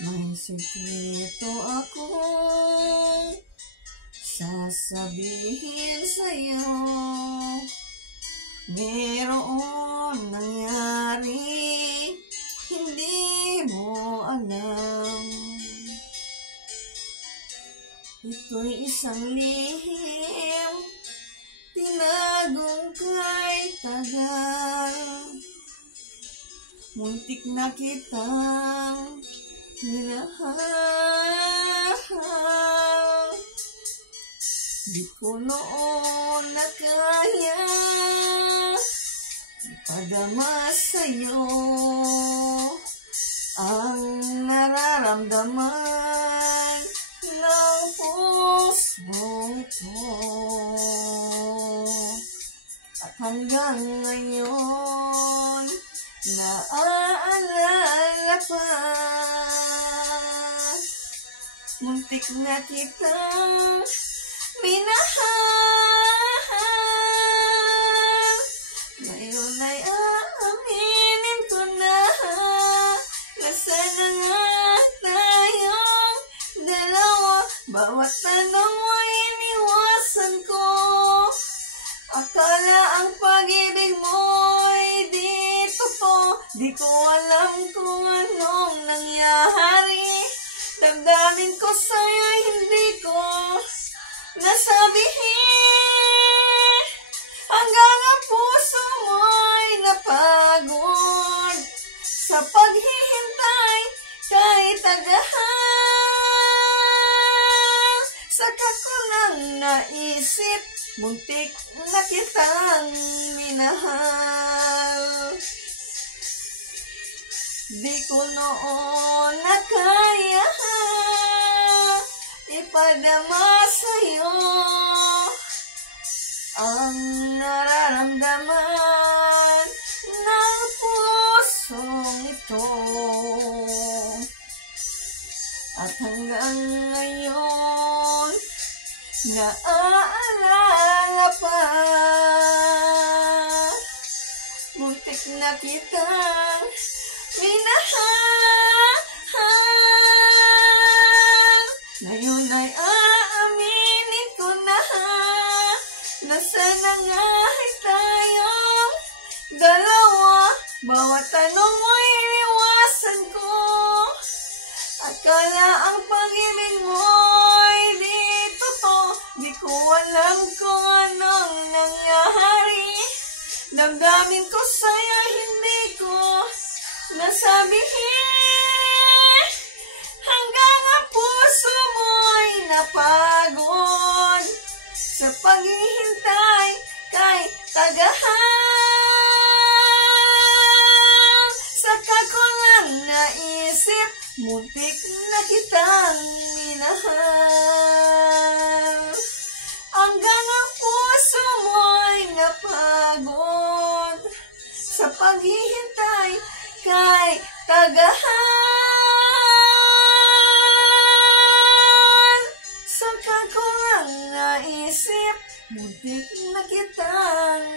May sikreto akong sasabihin sa'yo. Mayroon nangyari, hindi mo alam. Ito'y isang lihim, tinagong kay tagal. Muntik na kitang minahal. Di ko noon na kaya ipadama sa'yo ang nararamdaman ng pusong ito. At hanggang ngayon, naaalala pa. Muntik na kitang minahal. Ngayon ay aaminin ko na nasaan na nga tayong dalawa. Bawat tanong mo iniwasan ko. Akala ang pag-ibig mo'y di totoo. Di ko alam kung anong nangyari. Damdamin ko sa'yo hindi ko nasabihin. Hanggang ang puso mo'y napagod sa paghihintay kay tagahan. Saka ko lang naisip, muntik na kitang minahal. Di ko noon na kaya ipadama sa'yo ang nararamdaman ng pusong ito. At hanggang ngayon, naaalala pa. Muntik na kitang minahal. Ngayon ay aaminin ko na nasaan na nga tayong dalawa. Bawat tanong mo iniwasan ko. Akala ang pag-ibig mo'y di totoo. Di ko alam kung anong nangyari. Damdamin ko sa'yo hindi ko nasabihin. Hanggang ang puso mo'y napagod sa paghihintay kay tagahan. Saka ko lang naisip, muntik na kitang minahal. Hanggang ang puso mo'y napagod sa paghihintay kay tagahan. Saka ko lang naisip, muntik na kitang